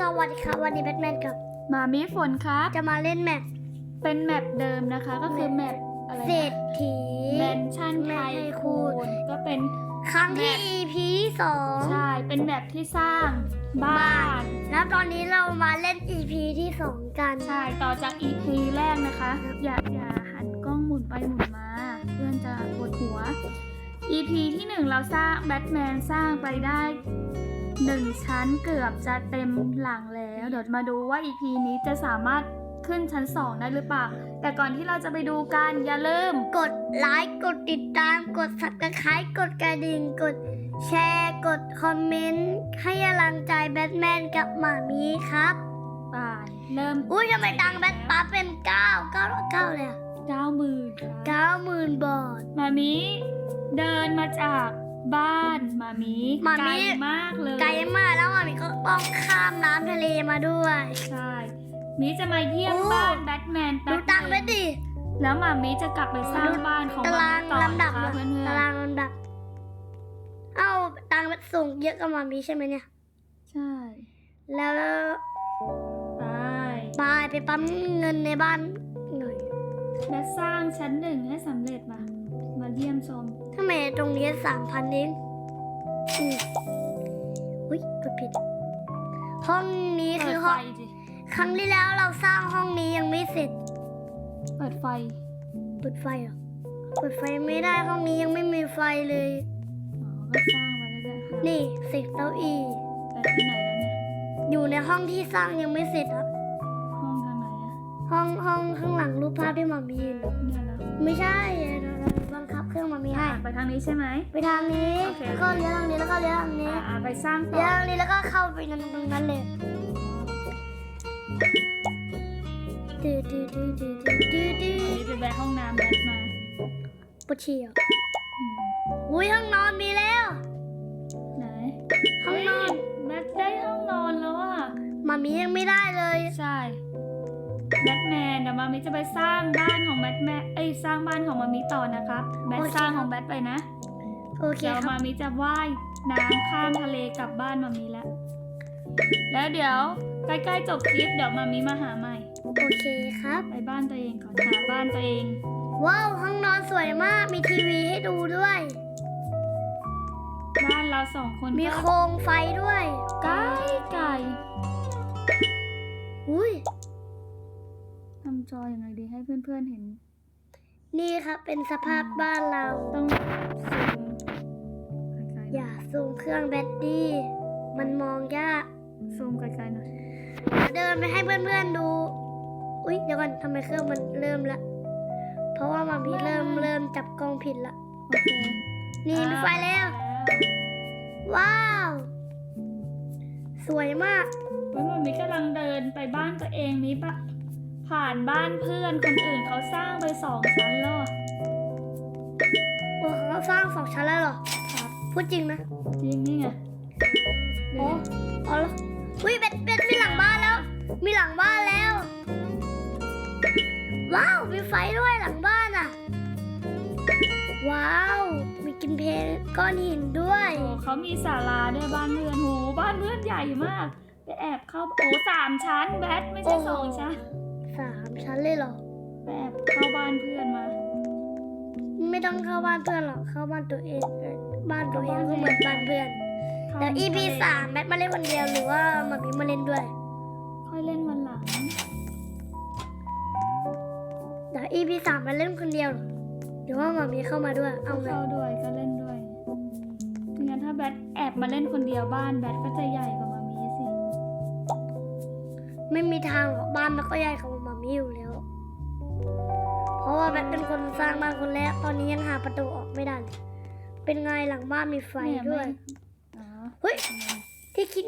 สวัสดีครับวันนี้แบทแมนกับมามีฝนครับ จะมาเล่นแมปเป็นแมปเดิมนะคะ ก็คือแมปอะไรเศรษนะฐี แมนชั่นไทยคูณก็เป็น ครั้งที่ แมป EP ที่สองใช่ เป็นแมปที่สร้างบ้าน แล้วตอนนี้เรามาเล่น EP ที่สองกันใช่ ต่อจาก EP แรกนะคะ อย่าอย่าหันกล้องหมุนไปหมุนมา เพื่อนจะปวดหัว EP ที่หนึ่งเราสร้างแบทแมนสร้างไปได้ หนึ่งชั้นเกือบจะเต็มหลังแล้ว เดี๋ยวมาดูว่า EP นี้จะสามารถขึ้นชั้น 2 ได้หรือเปล่า แต่ก่อนที่เราจะไปดูกัน อย่าลืม กดไลค์กดติดตามกด subscribe กดกระดิ่งกดแชร์กดคอมเมนต์ ให้กำลังใจแบทแมนกับหมามีครับไปเริ่มอุ้ยทำไมตังค์แบทป้าเป็น9 9 9เลยอะเก้าหมื่น90,000บาทมามีเดินมาจาก บ้านมามีมามิ ไกลมากเลยไกลมากแล้วหมามีก็ต้องข้ามน้ำทะเลมาด้วย ใช่มีจะมาเยี่ยมโอ้ บ้านแบทแมนแป๊ดูบตังค์หไปนึ่งดิ แล้วมามีจะกลับไปสร้างบ้านของตามารามีงต่อลำดับนะคะเหรอเพื่อนตารางลำดับ เอ้าตังค์มันสูงเยอะกับหมามีใช่ไหมเนี่ยๆใช่แล้วไปบายไปปั๊มเงินในบ้านหน่อย และสร้างชั้นหนึ่งให้สำเร็จมา มาเยี่ยมชม ทำไมตรงนี้สามพันเองอืมอุ้ยกดผิด ห้องนี้เปิคืดอไฟห้องสิครั้งที่แล้วเราสร้างห้องนี้ยังไม่เสร็จ เปิดไฟ เปิดไฟเหรอ เปิดไฟไม่ได้ห้องนี้ยังไม่มีไฟเลยอ๋อก็สร้างมาเรื่อยๆค่ะนี่เสร็จเก้าอี้แบทไปไหนแล้วเนี่ย อยู่ในห้องที่สร้างยังไม่เสร็จอะห้องทางไหนอะห้องห้องข้างหลังรูปภาพที่หมามียืนเนี่ยเหรอไม่ใช่ เราเราบังคับเครื่องหมามีให้อะไปทางนี้ใช่ไหม ไปทางนี้โอเค แล้วก็เลี้ยวทางนี้แล้วก็เลี้ยวทางนี้อะอะไปสร้างต่เลี้ยวอทางนี้แล้วก็เข้าไปในตรงนั้นเลยดื้อดื้อดื้อดื้อดื้อดื้ออันนี้ไปแวะห้องน้ำแบทมาปวดฉี่อะอืมอุ้ยห้องนอนมีแล้ว ไหนห้องนอนแบทได้ห้องนอนแล้วอะหมามียังไม่ได้เลย ใช่ แบทแมนเดี๋ยวมามิจะไปสร้างบ้านของแบทแมนเอ้ยสร้างบ้านของมามิต่อนะครับแบทสร้างของแบทไปนะโอเคเดี๋ยวครับมามิจะว่ายน้ำข้ามทะเลกลับบ้านมามิแล้วแล้วเดี๋ยวใกล้ๆจบคลิปเดี๋ยวมามิมาหาใหม่ โอเคครับ ไปบ้านตัวเองก่อนหาบ้านตัวเอง ว้าวห้องนอนสวยมากมีทีวีให้ดูด้วย บ้านเราสองคนมีก็โคมไฟด้วย ไก่ไก่อุ้ย ทำจอยังไงดีให้เพื่อนๆเห็น นี่ครับเป็นสภาพบ้านเราต้องซูมไกลๆหอน่ย่าซูมเครื่องแบตดี้มันมองยากซูมไกลๆหน่อยเดินไปให้เพื่อนๆดู อุ๊ยเดี๋ยวก่อนทำไมเครื่องมันเริ่มละ เพราะว่ามามีเริ่มเริ่มจับกล้องผิดละโอเคนี่มีไฟแล้ว ว้าว สวยมากเว้ยมันมีกำลังเดินไปบ้านตัวเองมีปะ ผ่านบ้านเพื่อนคนอื่นเขาสร้างไปสองชั้นแล้วอะโอ้เขาสร้างสองชั้นแล้วเหรอครับพูดจริงนะจริงนี่ไงโอ้เอาละอุ้ยเบ็ดเบ็ดมีหลังบ้านแล้ว มีหลังบ้านแล้ว ว้าวมีไฟด้วยหลังบ้านอะ ว้าว มีกินเพลก้อนหินด้วยโอ้เขามีศาลาด้วยบ้านเพื่อนโหบ้านเพื่อนใหญ่มาก ไปแอบเข้าโอ้สามชั้นแบทไม่ใช่โอ้สองชั้น สามชั้นเลยเหรอไปแอบเข้าบ้านเพื่อนมา ไม่ต้องเข้าบ้านเพื่อนหรอกเข้าบ้านตัวเองเออบ้านตัวเองก็เหมือนบ้านเพื่อนเข้าเดี๋ยว EP สามแมทมาเล่นคนเดียวหรือว่ามามีมาเล่นด้วย ค่อยเล่นวันหลัง เดี๋ยว EP สามมาเล่นคนเดียวเหรอหรือว่ามามีเข้ามาด้วย เอาไงเข้าด้วยก็เล่นด้วยไม่งั้นถ้าแบทแอบมาเล่นคนเดียวบ้านแบทก็จะใหญ่กว่ามามีสิ ไม่มีทางหรอกบ้านมันก็ใหญ่ของมา มีอยู่แล้ว เพราะว่าแบทเป็นคนสร้างบ้านคนแรก ตอนนี้ยังหาประตูออกไม่ได้เลยเป็นไงหลังบ้านมีไฟเนี่ยด้วยไม่อ๋อเฮ้ย ที่คิด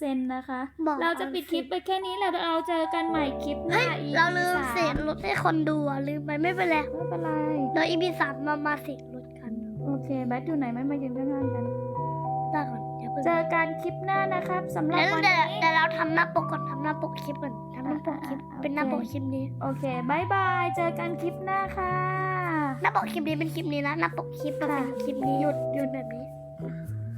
เนี้ห้ยองออนเซ็นนะคะ บอกเราจะปิดคลิปไปแค่นี้แล้วเราเจอกันใหม่คลิปหเฮ้น้ายอีเราลืมสเสกรถให้คนดูอะลืมไปไม่เป็นไรไม่เป็นไรเดี๋ยวอีพีสามมามาเสกรถกัน โอเคแบทอยู่ไหนไม่มายืนข้างๆกันได้ก่อนเดี๋ยวเพิ่งเจอกันคลิปหน้านะครับสำหรับแล้ววันเดี๋ยวนี้เดี๋ยวเราทำหน้าปกก่อนทำหน้าปกคลิปก่อนทำหน้าปกคลิปอ่าอ่าเป็นหน้าปกโอเคคลิปนี้โอเคบายบายเจอกันคลิปหน้าค่ะหน้าปกคลิปนี้เป็นคลิปนี้นะหน้าปกคลิปมันเป็นค่ะคลิปนี้หยุดหยุดแบบนี้